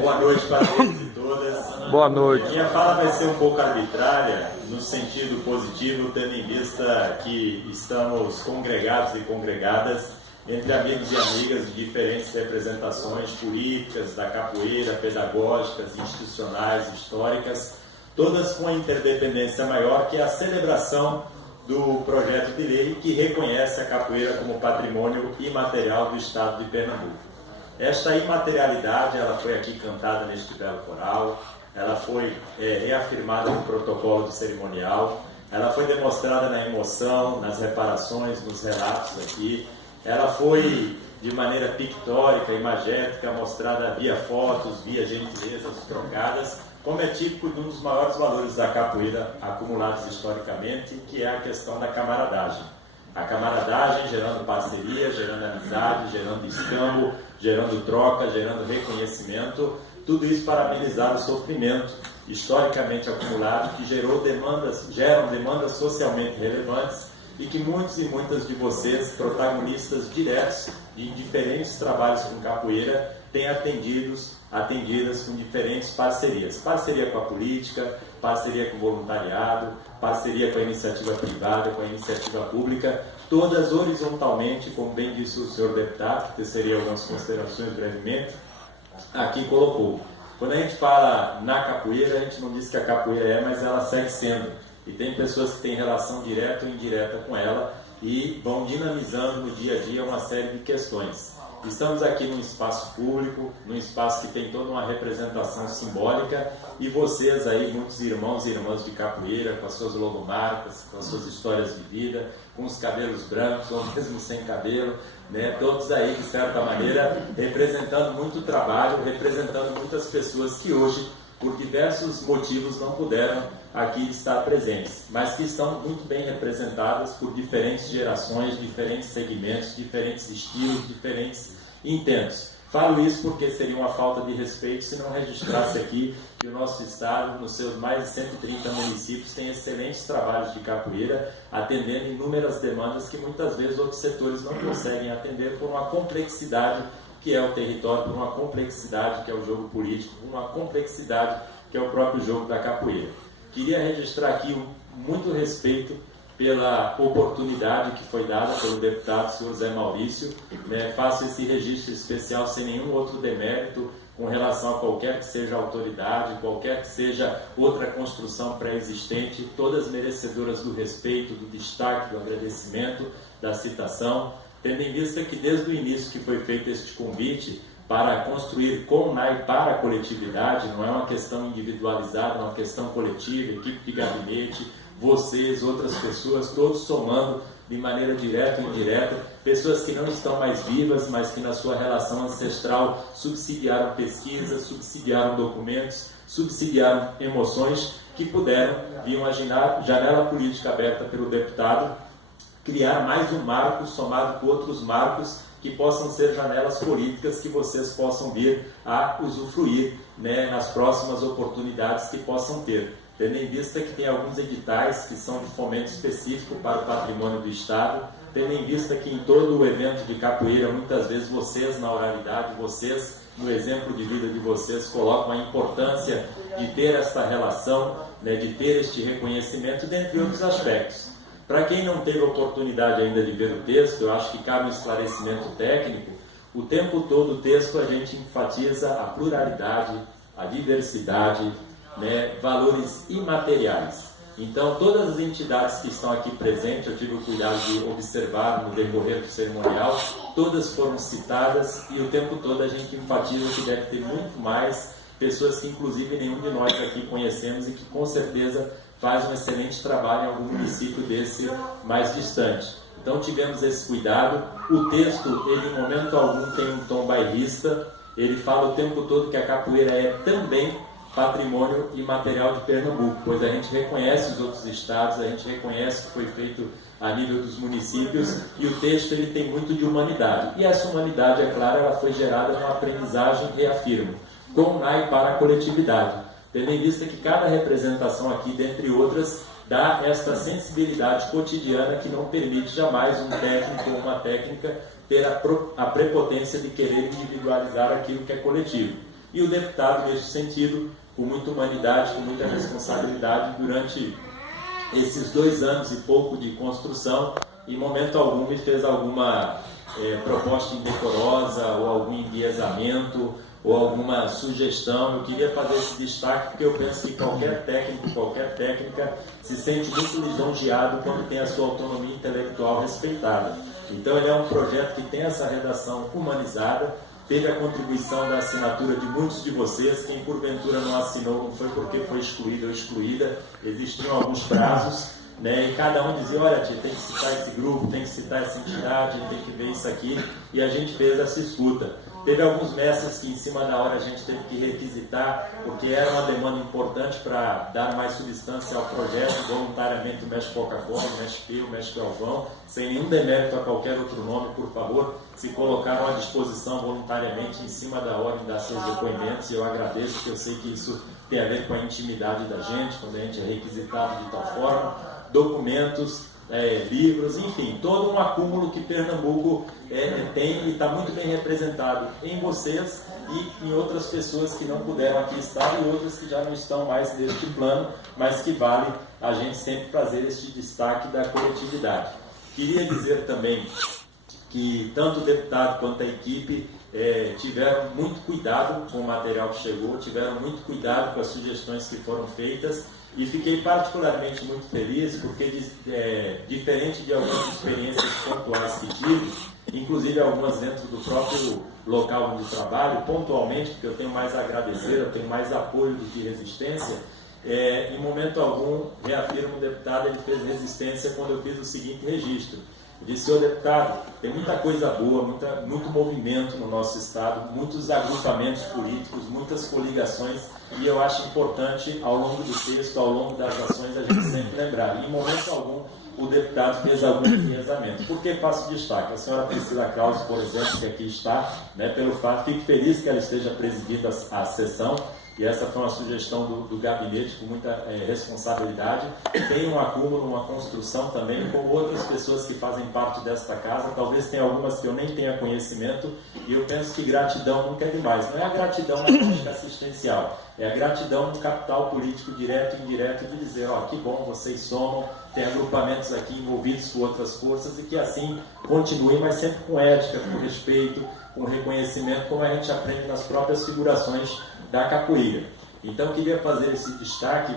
Boa noite para todos e todas. Boa noite. Minha fala vai ser um pouco arbitrária, no sentido positivo, tendo em vista que estamos congregados e congregadas entre amigos e amigas de diferentes representações políticas, da capoeira, pedagógicas, institucionais, históricas, todas com a interdependência maior, que é a celebração do projeto de lei que reconhece a capoeira como patrimônio imaterial do Estado de Pernambuco. Esta imaterialidade, ela foi aqui cantada neste belo coral, ela foi reafirmada no protocolo de cerimonial, ela foi demonstrada na emoção, nas reparações, nos relatos aqui, ela foi de maneira pictórica, imagética, mostrada via fotos, via gentilezas trocadas, como é típico de um dos maiores valores da capoeira acumulados historicamente, que é a questão da camaradagem. A camaradagem gerando parceria, gerando amizade, gerando escambo, gerando troca, gerando reconhecimento, tudo isso para amenizar o sofrimento historicamente acumulado que geram demandas socialmente relevantes e que muitos e muitas de vocês, protagonistas diretos de diferentes trabalhos com capoeira, têm atendidas com diferentes parcerias. Parceria com a política, parceria com o voluntariado, parceria com a iniciativa privada, com a iniciativa pública, todas horizontalmente, como bem disse o senhor deputado, que tecerei algumas considerações brevemente, aqui colocou. Quando a gente fala na capoeira, a gente não diz que a capoeira é, mas ela segue sendo. E tem pessoas que têm relação direta ou indireta com ela e vão dinamizando no dia a dia uma série de questões. Estamos aqui num espaço público, num espaço que tem toda uma representação simbólica e vocês aí, muitos irmãos e irmãs de capoeira, com as suas logomarcas, com as suas histórias de vida, com os cabelos brancos ou mesmo sem cabelo, né? Todos aí, de certa maneira, representando muito trabalho, representando muitas pessoas que hoje, por diversos motivos, não puderam aqui estar presentes, mas que estão muito bem representadas por diferentes gerações, diferentes segmentos, diferentes estilos, diferentes intentos. Falo isso porque seria uma falta de respeito se não registrasse aqui que o nosso estado, nos seus mais de 130 municípios, tem excelentes trabalhos de capoeira, atendendo inúmeras demandas que muitas vezes outros setores não conseguem atender por uma complexidade que é o território, por uma complexidade que é o jogo político, por uma complexidade que é o próprio jogo da capoeira. Queria registrar aqui muito respeito pela oportunidade que foi dada pelo deputado senhor Zé Maurício. Faço esse registro especial sem nenhum outro demérito com relação a qualquer que seja a autoridade, qualquer que seja outra construção pré-existente, todas merecedoras do respeito, do destaque, do agradecimento, da citação, tendo em vista que desde o início que foi feito este convite, para construir com NAI para a coletividade, não é uma questão individualizada, é uma questão coletiva, equipe de gabinete, vocês, outras pessoas, todos somando de maneira direta ou indireta, pessoas que não estão mais vivas, mas que na sua relação ancestral subsidiaram pesquisas, subsidiaram documentos, subsidiaram emoções que puderam, via uma janela política aberta pelo deputado, criar mais um marco somado com outros marcos que possam ser janelas políticas que vocês possam vir a usufruir, né, nas próximas oportunidades que possam ter. Tendo em vista que tem alguns editais que são de fomento específico para o patrimônio do Estado, tendo em vista que em todo o evento de capoeira, muitas vezes vocês na oralidade, vocês no exemplo de vida de vocês colocam a importância de ter esta relação, né, de ter este reconhecimento, dentre outros aspectos. Para quem não teve oportunidade ainda de ver o texto, eu acho que cabe um esclarecimento técnico. O tempo todo o texto a gente enfatiza a pluralidade, a diversidade, né, valores imateriais. Então, todas as entidades que estão aqui presentes, eu tive o cuidado de observar no decorrer do cerimonial, todas foram citadas e o tempo todo a gente enfatiza que deve ter muito mais pessoas que inclusive nenhum de nós aqui conhecemos e que com certeza faz um excelente trabalho em algum município desse mais distante. Então tivemos esse cuidado. O texto, ele em momento algum tem um tom bairrista, ele fala o tempo todo que a capoeira é também patrimônio imaterial de Pernambuco, pois a gente reconhece os outros estados, a gente reconhece que foi feito a nível dos municípios e o texto ele tem muito de humanidade. E essa humanidade, é claro, ela foi gerada numa aprendizagem, reafirmo, com NAI para a coletividade. Tendo em vista que cada representação aqui, dentre outras, dá esta sensibilidade cotidiana que não permite jamais um técnico ou uma técnica ter a prepotência de querer individualizar aquilo que é coletivo. e o deputado, neste sentido, com muita humanidade, com muita responsabilidade, durante esses 2 anos e pouco de construção, em momento algum me fez alguma proposta indecorosa ou algum enviesamento ou alguma sugestão. Eu queria fazer esse destaque porque eu penso que qualquer técnico, qualquer técnica se sente muito lisonjeado quando tem a sua autonomia intelectual respeitada. Então ele é um projeto que tem essa redação humanizada, teve a contribuição da assinatura de muitos de vocês. Quem porventura não assinou não foi porque foi excluído ou excluída, existiam alguns prazos, né? E cada um dizia, olha tia, tem que citar esse grupo, tem que citar essa entidade, tem que ver isso aqui, e a gente fez essa escuta. Teve alguns mestres que em cima da hora a gente teve que requisitar, porque era uma demanda importante para dar mais substância ao projeto. Voluntariamente o Mestre Coca-Cola, o Mestre Pio, o Mestre Galvão, sem nenhum demérito a qualquer outro nome, por favor, se colocaram à disposição voluntariamente em cima da hora em dar seus depoimentos, e eu agradeço, porque eu sei que isso tem a ver com a intimidade da gente, quando a gente é requisitado de tal forma. Documentos, livros, enfim, todo um acúmulo que Pernambuco tem e está muito bem representado em vocês e em outras pessoas que não puderam aqui estar e outras que já não estão mais neste plano, mas que vale a gente sempre fazer este destaque da coletividade. Queria dizer também que tanto o deputado quanto a equipe tiveram muito cuidado com o material que chegou, tiveram muito cuidado com as sugestões que foram feitas, e fiquei particularmente muito feliz porque, diferente de algumas experiências pontuais que tive, inclusive algumas dentro do próprio local onde trabalho, pontualmente, porque eu tenho mais a agradecer, eu tenho mais apoio do que resistência, em momento algum, reafirmo o deputado, ele fez resistência quando eu fiz o seguinte registro. Eu disse, senhor deputado, tem muita coisa boa, muito movimento no nosso estado, muitos agrupamentos políticos, muitas coligações, e eu acho importante, ao longo do texto, ao longo das ações, a gente sempre lembrar. Em momento algum, o deputado fez algum enviesamento. Por que faço destaque? A senhora Priscila Krause, por exemplo, que aqui está, pelo fato, fico feliz que ela esteja presidindo a sessão, e essa foi uma sugestão do gabinete com muita responsabilidade. Tem um acúmulo, uma construção também, com outras pessoas que fazem parte desta casa. Talvez tenha algumas que eu nem tenha conhecimento, e eu penso que gratidão nunca é demais. Não é a gratidão na política assistencial, é a gratidão no capital político direto e indireto, de dizer, ó, que bom, vocês somam, tem agrupamentos aqui envolvidos com outras forças, e que assim continuem, mas sempre com ética, com respeito, com reconhecimento, como a gente aprende nas próprias figurações da capoeira. Então eu queria fazer esse destaque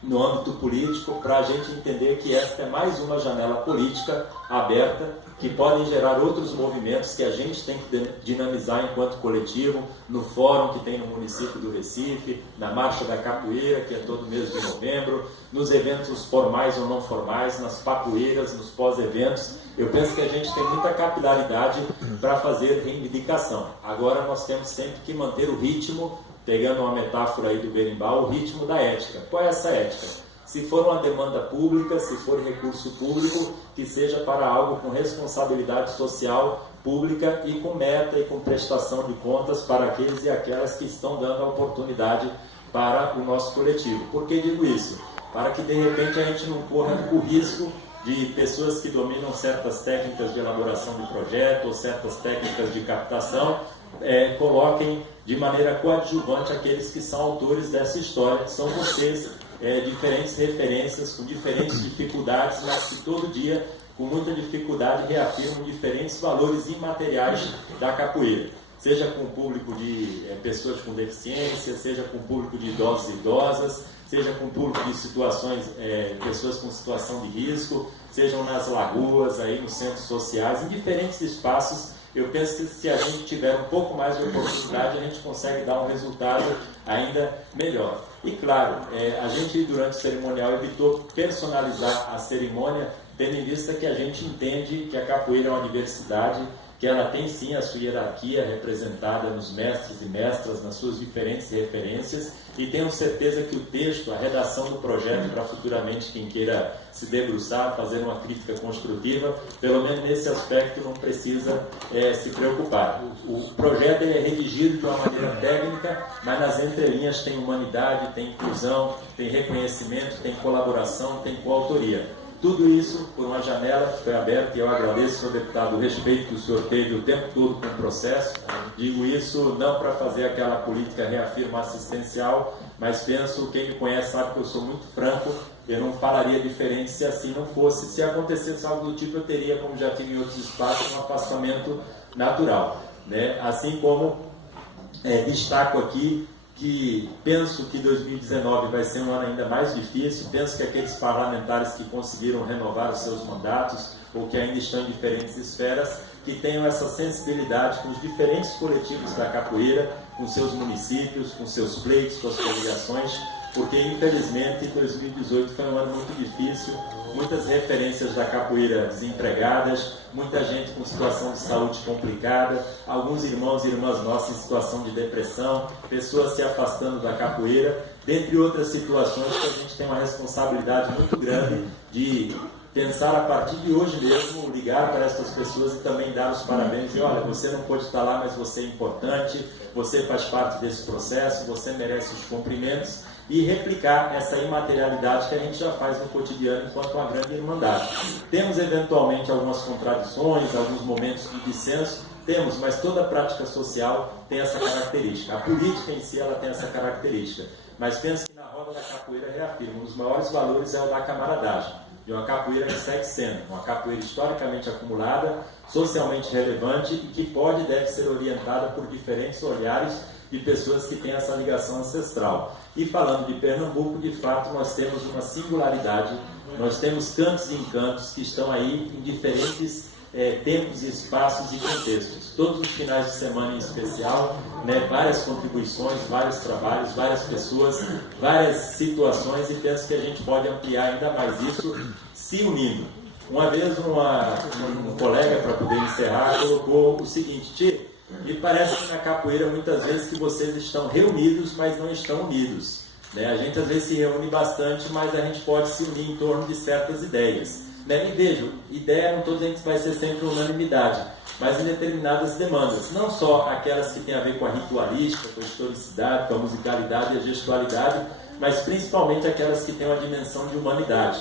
no âmbito político para a gente entender que esta é mais uma janela política aberta que podem gerar outros movimentos que a gente tem que dinamizar enquanto coletivo, no fórum que tem no município do Recife, na Marcha da Capoeira, que é todo mês de novembro, nos eventos formais ou não formais, nas papoeiras, nos pós-eventos. Eu penso que a gente tem muita capilaridade para fazer reivindicação. Agora nós temos sempre que manter o ritmo, pegando uma metáfora aí do berimbau, o ritmo da ética. Qual é essa ética? Se for uma demanda pública, se for recurso público, que seja para algo com responsabilidade social pública e com meta e com prestação de contas para aqueles e aquelas que estão dando a oportunidade para o nosso coletivo. Por que digo isso? Para que de repente a gente não corra o risco de pessoas que dominam certas técnicas de elaboração de projeto ou certas técnicas de captação coloquem de maneira coadjuvante aqueles que são autores dessa história, que são vocês, diferentes referências, com diferentes dificuldades, mas que todo dia, com muita dificuldade, reafirmam diferentes valores imateriais da capoeira. Seja com o público de pessoas com deficiência, seja com o público de idosos e idosas, seja com o público de situações, pessoas com situação de risco, sejam nas lagoas, aí nos centros sociais, em diferentes espaços. Eu penso que se a gente tiver um pouco mais de oportunidade, a gente consegue dar um resultado ainda melhor. E claro, a gente durante o cerimonial evitou personalizar a cerimônia, tendo em vista que a gente entende que a capoeira é uma diversidade, que ela tem sim a sua hierarquia representada nos mestres e mestras, nas suas diferentes referências, e tenho certeza que o texto, a redação do projeto, para futuramente quem queira se debruçar, fazer uma crítica construtiva, pelo menos nesse aspecto não precisa se preocupar. O projeto é redigido de uma maneira técnica, mas nas entrelinhas tem humanidade, tem inclusão, tem reconhecimento, tem colaboração, tem coautoria. Tudo isso por uma janela que foi aberta, e eu agradeço, senhor deputado, o respeito que o senhor teve o tempo todo com o processo. Digo isso não para fazer aquela política reafirma assistencial, mas penso, quem me conhece sabe que eu sou muito franco, eu não falaria diferente se assim não fosse. Se acontecesse algo do tipo, eu teria, como já tive em outros espaços, um afastamento natural, né? Assim como destaco aqui que penso que 2019 vai ser um ano ainda mais difícil. Penso que aqueles parlamentares que conseguiram renovar os seus mandatos ou que ainda estão em diferentes esferas, que tenham essa sensibilidade com os diferentes coletivos da capoeira, com seus municípios, com seus pleitos, com as coligações, porque infelizmente 2018 foi um ano muito difícil, muitas referências da capoeira desempregadas, muita gente com situação de saúde complicada, alguns irmãos e irmãs nossas em situação de depressão, pessoas se afastando da capoeira, dentre outras situações que a gente tem uma responsabilidade muito grande de pensar a partir de hoje mesmo, ligar para essas pessoas e também dar os parabéns. E olha, você não pode estar lá, mas você é importante, você faz parte desse processo, você merece os cumprimentos, e replicar essa imaterialidade que a gente já faz no cotidiano enquanto uma grande irmandade. Temos eventualmente algumas contradições, alguns momentos de dissenso, temos, mas toda prática social tem essa característica. A política em si ela tem essa característica, mas penso que na roda da capoeira reafirma, um dos maiores valores é o da camaradagem, de uma capoeira que segue sendo uma capoeira historicamente acumulada, socialmente relevante e que pode e deve ser orientada por diferentes olhares de pessoas que têm essa ligação ancestral. E falando de Pernambuco, de fato, nós temos uma singularidade, nós temos cantos e encantos que estão aí em diferentes tempos, espaços e contextos. Todos os finais de semana em especial, né, várias contribuições, vários trabalhos, várias pessoas, várias situações, e penso que a gente pode ampliar ainda mais isso se unindo. Uma vez um colega, para poder encerrar, colocou o seguinte: Tio, me parece que na capoeira muitas vezes que vocês estão reunidos, mas não estão unidos, né? A gente às vezes se reúne bastante, mas a gente pode se unir em torno de certas ideias, né? E vejo, ideia não estou dizendo que vai ser sempre unanimidade, mas em determinadas demandas, não só aquelas que têm a ver com a ritualística, com a historicidade, com a musicalidade e a gestualidade, mas principalmente aquelas que têm uma dimensão de humanidade,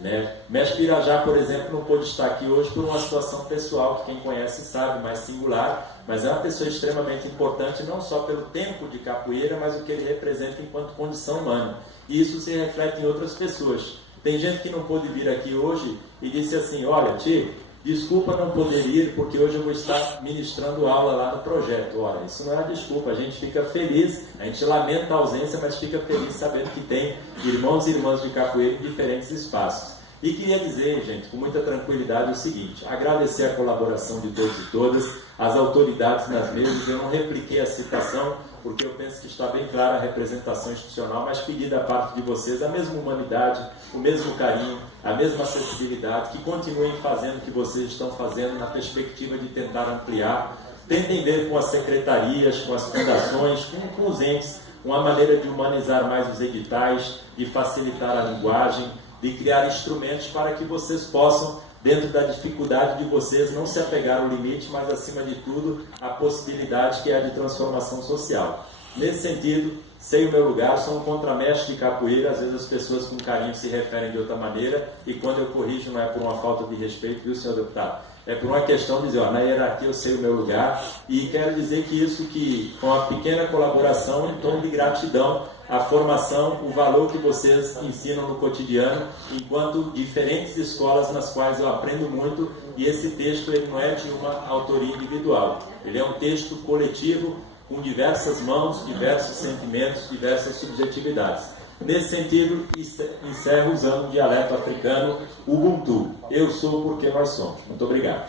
né? Mestre Pirajá, por exemplo, não pôde estar aqui hoje por uma situação pessoal que quem conhece sabe, mais singular, mas é uma pessoa extremamente importante, não só pelo tempo de capoeira, mas o que ele representa enquanto condição humana. E isso se reflete em outras pessoas. Tem gente que não pôde vir aqui hoje e disse assim: olha, tio, desculpa não poder ir, porque hoje eu vou estar ministrando aula lá no projeto. Olha, isso não é uma desculpa, a gente fica feliz, a gente lamenta a ausência, mas fica feliz sabendo que tem irmãos e irmãs de capoeira em diferentes espaços. E queria dizer, gente, com muita tranquilidade o seguinte: agradecer a colaboração de todos e todas, as autoridades nas mesas. Eu não repliquei a citação, porque eu penso que está bem clara a representação institucional, mas pedi da parte de vocês a mesma humanidade, o mesmo carinho, a mesma acessibilidade, que continuem fazendo o que vocês estão fazendo na perspectiva de tentar ampliar. Tentem ver com as secretarias, com as fundações, com os entes, uma maneira de humanizar mais os editais, de facilitar a linguagem, de criar instrumentos para que vocês possam, dentro da dificuldade de vocês, não se apegar ao limite, mas, acima de tudo, a possibilidade que é a de transformação social. Nesse sentido, sei o meu lugar, sou um contramestre de capoeira, às vezes as pessoas com carinho se referem de outra maneira, e quando eu corrijo não é por uma falta de respeito, viu, senhor deputado? É por uma questão de dizer, ó, na hierarquia eu sei o meu lugar, e quero dizer que isso, que com a pequena colaboração, em tom de gratidão, a formação, o valor que vocês ensinam no cotidiano, enquanto diferentes escolas nas quais eu aprendo muito, e esse texto ele não é de uma autoria individual, ele é um texto coletivo, com diversas mãos, diversos sentimentos, diversas subjetividades. Nesse sentido, encerro usando um dialeto africano, Ubuntu. Eu sou porque nós somos. Muito obrigado.